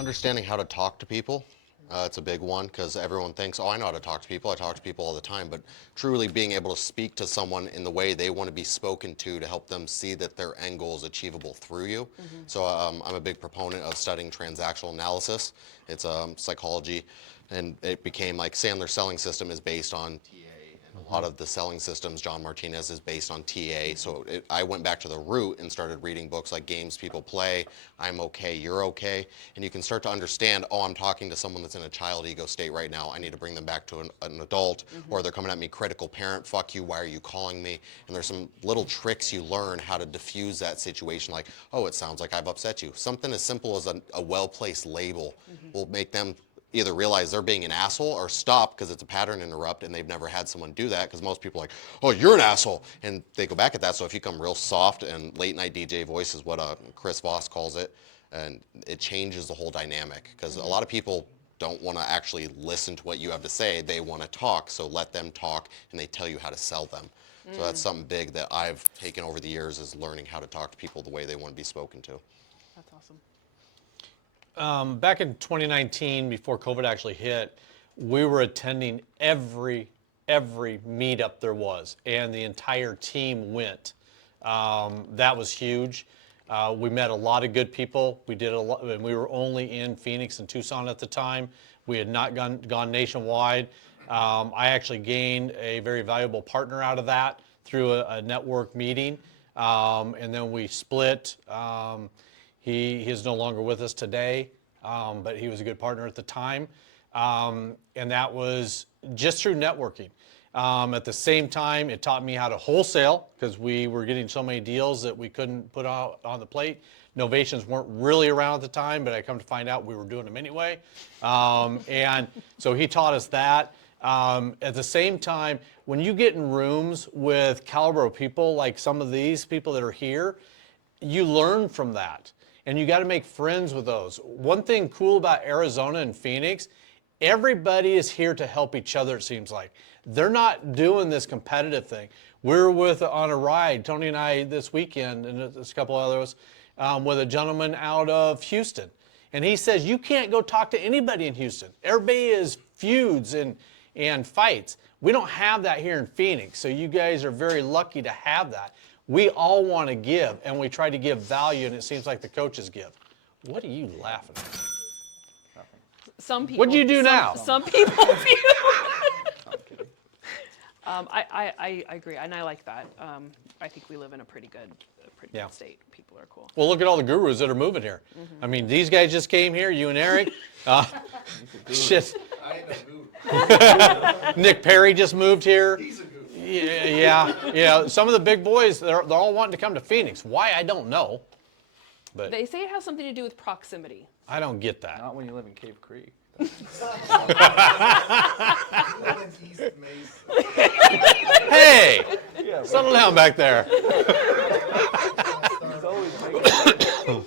Understanding how to talk to people. It's a big one because everyone thinks, oh, I know how to talk to people. I talk to people all the time. But truly being able to speak to someone in the way they want to be spoken to help them see that their end goal is achievable through you. So I'm a big proponent of studying transactional analysis. It's psychology, and it became like Sandler's selling system is based on TA. A lot of the selling systems, John Martinez, is based on TA. So I went back to the root and started reading books like Games People Play, I'm Okay, You're Okay. And you can start to understand, oh, I'm talking to someone that's in a child ego state right now. I need to bring them back to an adult. Or they're coming at me, critical parent, fuck you, why are you calling me? And there's some little tricks you learn how to diffuse that situation, like, oh, it sounds like I've upset you. Something as simple as a well-placed label will make them either realize they're being an asshole or stop because it's a pattern interrupt and they've never had someone do that, because most people are like, oh, you're an asshole, and they go back at that. So if you come real soft and late night DJ voice is what Chris Voss calls it, and it changes the whole dynamic, because a lot of people don't want to actually listen to what you have to say. They want to talk, so let them talk and they tell you how to sell them. So that's something big that I've taken over the years, is learning how to talk to people the way they want to be spoken to. That's awesome. Back in 2019, before COVID actually hit, we were attending every meetup there was, and the entire team went. That was huge. We met a lot of good people. We did a lot, and we were only in Phoenix and Tucson at the time. We had not gone nationwide. I actually gained a very valuable partner out of that through a network meeting, and then we split. He is no longer with us today, but he was a good partner at the time. And that was just through networking. At the same time, it taught me how to wholesale, because we were getting so many deals that we couldn't put out on the plate. Novations weren't really around at the time, but I come to find out we were doing them anyway. And so he taught us that. At the same time, when you get in rooms with caliber of people, like some of these people that are here, you learn from that. And you got to make friends with those. One thing cool about Arizona and Phoenix, everybody is here to help each other, it seems like. They're not doing this competitive thing. We're on a ride, Tony and I, this weekend, and there's a couple others, with a gentleman out of Houston. And he says, you can't go talk to anybody in Houston. Everybody is feuds and fights. We don't have that here in Phoenix, so you guys are very lucky to have that. We all want to give, and we try to give value, and it seems like the coaches give. What are you laughing at? Some people. What'd you do now? Some people view. I agree, and I like that. I think we live in a pretty good state. People are cool. Well, look at all the gurus that are moving here. I mean, these guys just came here, you and Eric. Shit. I ain't no guru. Nick Perry just moved here. He's a guru. Yeah. Some of the big boys, they're all wanting to come to Phoenix. Why, I don't know. But They say it has something to do with proximity. I don't get that. Not when you live in Cave Creek. East Mesa. Hey, settle down back there. He's always making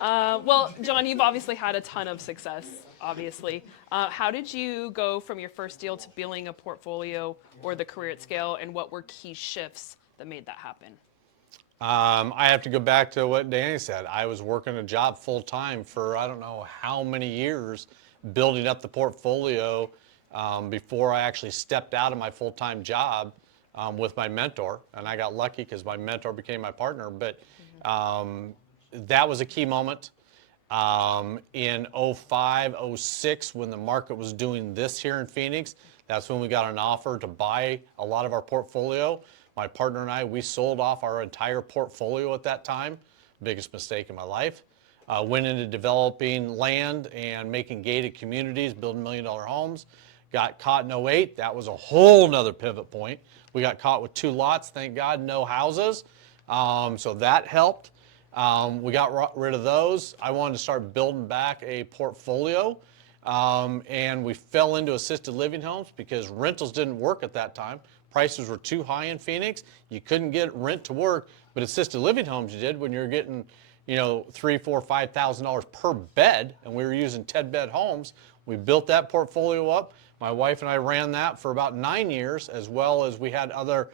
Well, John, you've obviously had a ton of success, obviously. How did you go from your first deal to building a portfolio or the career at scale, and what were key shifts that made that happen? I have to go back to what Danny said. I was working a job full time for I don't know how many years, building up the portfolio before I actually stepped out of my full-time job with my mentor. And I got lucky because my mentor became my partner. But that was a key moment. In 05, 06, when the market was doing this here in Phoenix, that's when we got an offer to buy a lot of our portfolio. My partner and I, we sold off our entire portfolio at that time. Biggest mistake in my life. Went into developing land and making gated communities, building $1 million homes. Got caught in 08. That was a whole nother pivot point. We got caught with 2 lots, thank God, no houses. So that helped. We got rid of those. I wanted to start building back a portfolio. And we fell into assisted living homes because rentals didn't work at that time. Prices were too high in Phoenix. You couldn't get rent to work, but assisted living homes you did when you're getting, $3,000, $4,000, $5,000 per bed, and we were using 10-bed homes. We built that portfolio up. My wife and I ran that for about 9 years, as well as we had other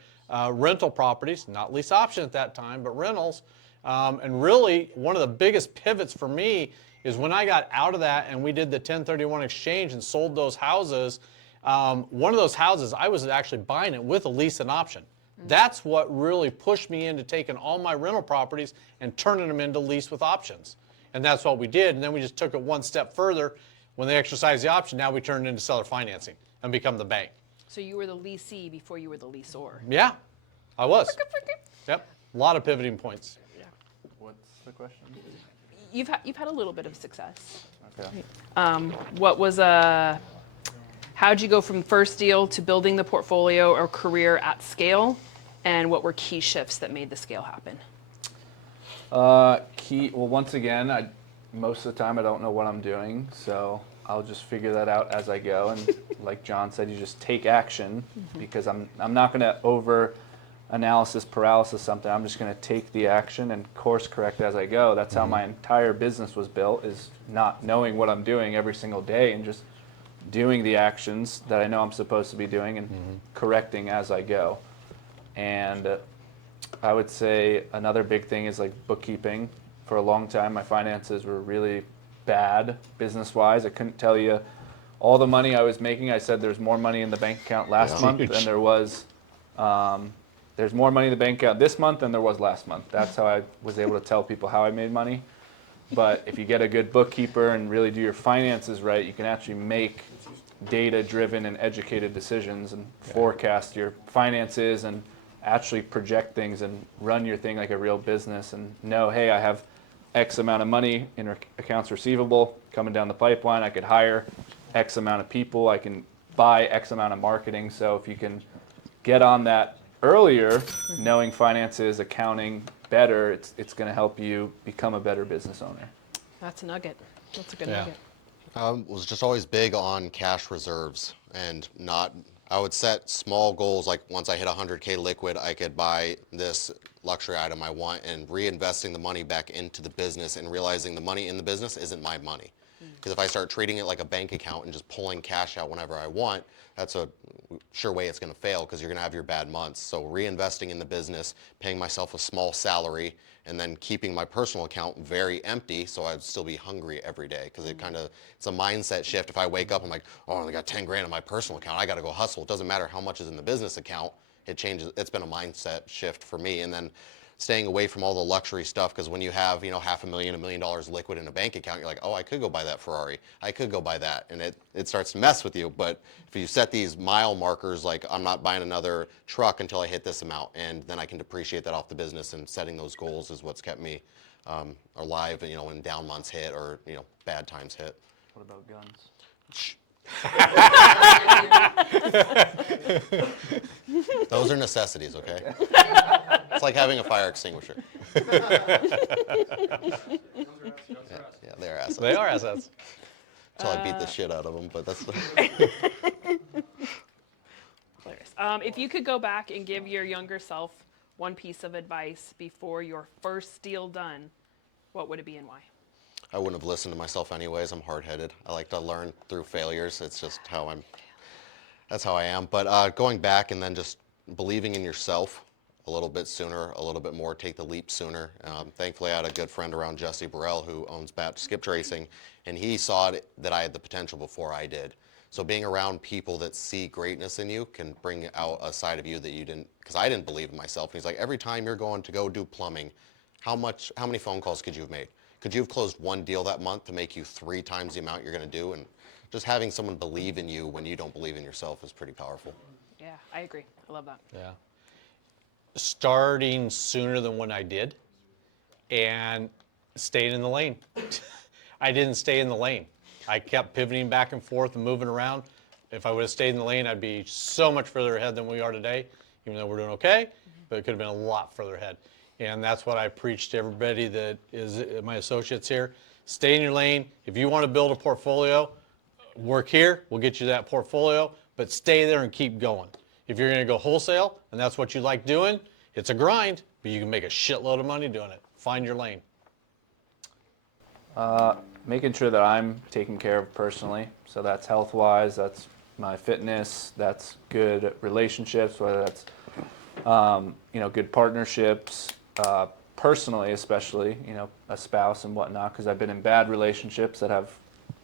rental properties, not lease option at that time, but rentals. And really, one of the biggest pivots for me is when I got out of that and we did the 1031 exchange and sold those houses. One of those houses, I was actually buying it with a lease and option. That's what really pushed me into taking all my rental properties and turning them into lease with options. And that's what we did. And then we just took it one step further. When they exercised the option, now we turned it into seller financing and become the bank. So you were the leasee before you were the leaseor. Yeah, I was. Yep, a lot of pivoting points. What's the question? You've had a little bit of success. Okay. What was how'd you go from first deal to building the portfolio or career at scale? And what were key shifts that made the scale happen? Well, once again, most of the time I don't know what I'm doing, so I'll just figure that out as I go. And like John said, you just take action because I'm not going to over analysis paralysis something. I'm just going to take the action and course correct as I go. That's how my entire business was built, is not knowing what I'm doing every single day and just doing the actions that I know I'm supposed to be doing and correcting as I go. And I would say another big thing is like bookkeeping. For a long time, my finances were really bad business-wise. I couldn't tell you all the money I was making. I said there's more money in the bank account last month than there was. There's more money in the bank account this month than there was last month. That's how I was able to tell people how I made money. But if you get a good bookkeeper and really do your finances right, you can actually make data-driven and educated decisions and forecast your finances and actually project things and run your thing like a real business and know, hey, I have X amount of money in accounts receivable coming down the pipeline. I could hire X amount of people. I can buy X amount of marketing. So if you can get on that earlier, knowing finances, accounting better, it's going to help you become a better business owner. That's a nugget. That's a good Yeah. nugget. I was just always big on cash reserves and not. I would set small goals, like once I hit 100K liquid, I could buy this luxury item I want, and reinvesting the money back into the business and realizing the money in the business isn't my money. Because if I start treating it like a bank account and just pulling cash out whenever I want, that's a sure way it's going to fail because you're going to have your bad months. So reinvesting in the business, paying myself a small salary, and then keeping my personal account very empty so I'd still be hungry every day, because it's a mindset shift. If I wake up, I'm like, oh, I only got 10 grand in my personal account, I got to go hustle. It doesn't matter how much is in the business account. It changes. It's been a mindset shift for me. And then staying away from all the luxury stuff, because when you have, $500,000, $1 million liquid in a bank account, you're like, oh, I could go buy that Ferrari. I could go buy that. And it starts to mess with you. But if you set these mile markers, like I'm not buying another truck until I hit this amount, and then I can depreciate that off the business, and setting those goals is what's kept me alive, when down months hit or, bad times hit. What about guns? Those are necessities, okay? It's like having a fire extinguisher. Yeah, they're assets. They are assets. Until I beat the shit out of them, but that's Hilarious. If you could go back and give your younger self one piece of advice before your first deal done, what would it be and why? I wouldn't have listened to myself anyways. I'm hard-headed. I like to learn through failures. It's just that's how I am. But going back and then just believing in yourself a little bit sooner, a little bit more, take the leap sooner. Thankfully, I had a good friend around, Jesse Burrell, who owns Bat Skip Racing, and he saw that I had the potential before I did. So being around people that see greatness in you can bring out a side of you that you didn't, because I didn't believe in myself. And he's like, every time you're going to go do plumbing, how many phone calls could you have made? Could you have closed one deal that month to make you 3 times the amount you're going to do? And just having someone believe in you when you don't believe in yourself is pretty powerful. Yeah, I agree. I love that. Yeah. Starting sooner than when I did and staying in the lane. I didn't stay in the lane. I kept pivoting back and forth and moving around. If I would have stayed in the lane, I'd be so much further ahead than we are today, even though we're doing okay, but it could have been a lot further ahead. And that's what I preach to everybody that is my associates here. Stay in your lane. If you want to build a portfolio, work here. We'll get you that portfolio, but stay there and keep going. If you're going to go wholesale and that's what you like doing, it's a grind, but you can make a shitload of money doing it. Find your lane. Making sure that I'm taken care of personally. So that's health-wise, that's my fitness, that's good relationships, whether that's good partnerships, personally, especially, a spouse and whatnot, because I've been in bad relationships that have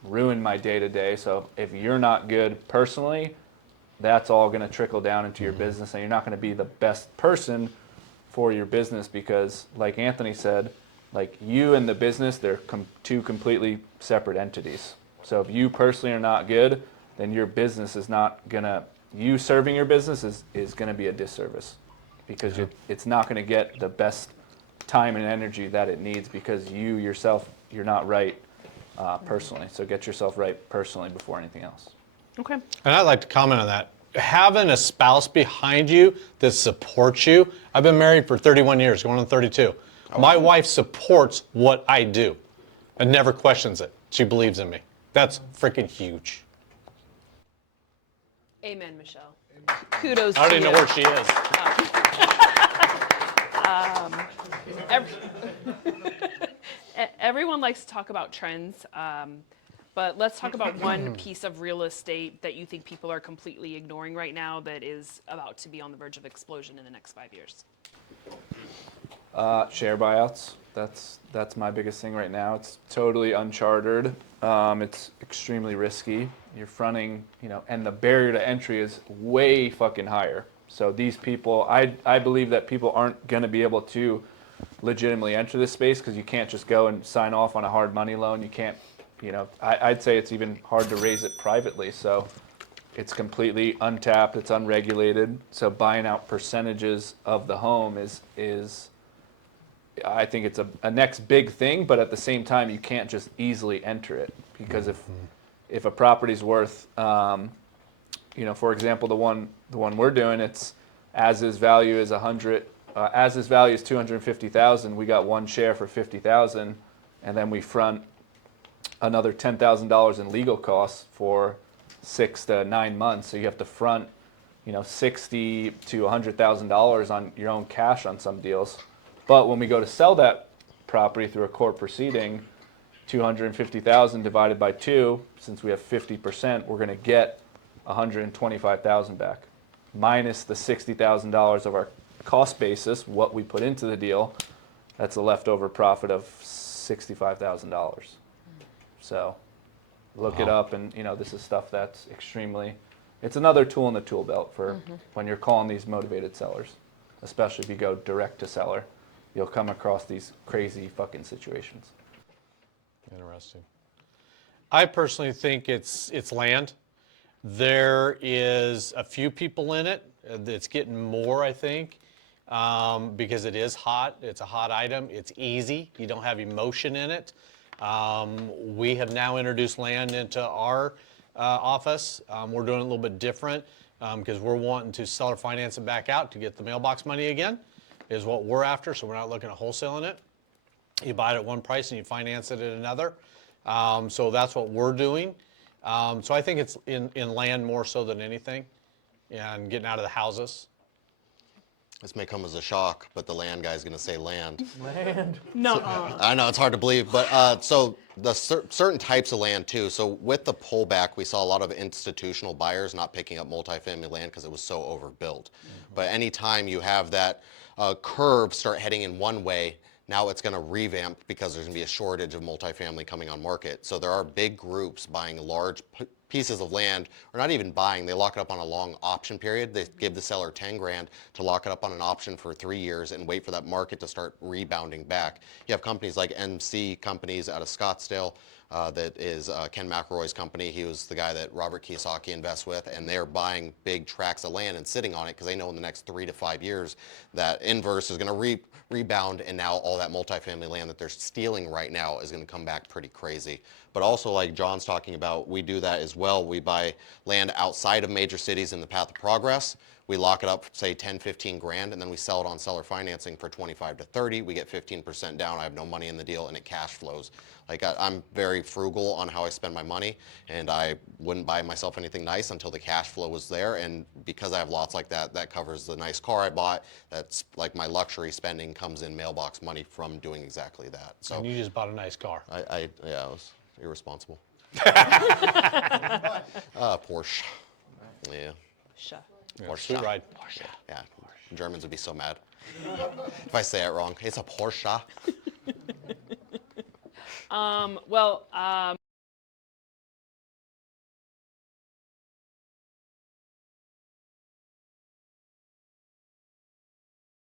ruined my day-to-day. So if you're not good personally, that's all going to trickle down into your business, and you're not going to be the best person for your business, because like Anthony said, like you and the business, they're two completely separate entities. So if you personally are not good, then your business is not going to, you serving your business is going to be a disservice, because it's not going to get the best time and energy that it needs, because you yourself, you're not right personally. So get yourself right personally before anything else. Okay. And I'd like to comment on that. Having a spouse behind you that supports you. I've been married for 31 years, going on 32. My wife supports what I do and never questions it. She believes in me. That's freaking huge. Amen, Michelle. Kudos I already to know you. where she is. Everyone likes to talk about trends, but let's talk about one piece of real estate that you think people are completely ignoring right now that is about to be on the verge of explosion in the next 5 years. Share buyouts. That's my biggest thing right now. It's totally uncharted. It's extremely risky. You're fronting, and the barrier to entry is way fucking higher. So these people, I believe that people aren't going to be able to legitimately enter this space, because you can't just go and sign off on a hard money loan. You can't, I'd say it's even hard to raise it privately. So it's completely untapped. It's unregulated. So buying out percentages of the home is I think it's a next big thing, but at the same time, you can't just easily enter it, because if a property's worth, for example, the one we're doing, it's as is value is 100, as is value is 250,000. We got one share for 50,000, and then we front another $10,000 in legal costs for 6 to 9 months. So you have to front, $60,000 to $100,000 on your own cash on some deals. But when we go to sell that property through a court proceeding, 250,000 divided by 2, since we have 50%, we're going to get 125,000 back, minus the $60,000 of our cost basis, what we put into the deal. That's a leftover profit of $65,000. So look it up, and this is stuff that's extremely. It's another tool in the tool belt for when you're calling these motivated sellers, especially if you go direct to seller. You'll come across these crazy fucking situations. Interesting. I personally think it's land. There is a few people in it. It's getting more, I think, because it is hot. It's a hot item. It's easy. You don't have emotion in it. We have now introduced land into our office. We're doing it a little bit different because we're wanting to seller finance it back out to get the mailbox money again, is what we're after. So we're not looking at wholesaling it. You buy it at one price and you finance it at another. So that's what we're doing. So I think it's in land more so than anything, and getting out of the houses. This may come as a shock, but the land guy's going to say land. No. I know it's hard to believe, but so the certain types of land too. So with the pullback, we saw a lot of institutional buyers not picking up multifamily land because it was so overbuilt. But anytime you have that curve start heading in one way, now it's going to revamp because there's going to be a shortage of multifamily coming on market. So there are big groups buying large pieces of land, or not even buying, they lock it up on a long option period. They give the seller 10 grand to lock it up on an option for 3 years and wait for that market to start rebounding back. You have companies like MC companies out of Scottsdale, that is Ken McElroy's company. He was the guy that Robert Kiyosaki invests with, and they're buying big tracts of land and sitting on it because they know in the next 3 to 5 years that inverse is going to rebound, and now all that multifamily land that they're stealing right now is going to come back pretty crazy. But also, like John's talking about, we do that as well. We buy land outside of major cities in the path of progress. We lock it up, say 10, 15 grand, and then we sell it on seller financing for 25 to 30. We get 15% down. I have no money in the deal, and it cash flows. Like I'm very frugal on how I spend my money, and I wouldn't buy myself anything nice until the cash flow was there. And because I have lots like that, that covers the nice car I bought. That's like my luxury spending comes in mailbox money from doing exactly that. So And you just bought a nice car. I was irresponsible. Porsche. Yeah. Sure. Yeah, sweet ride. Yeah. Germans would be so mad. If I say it wrong, it's a Porsche. Well,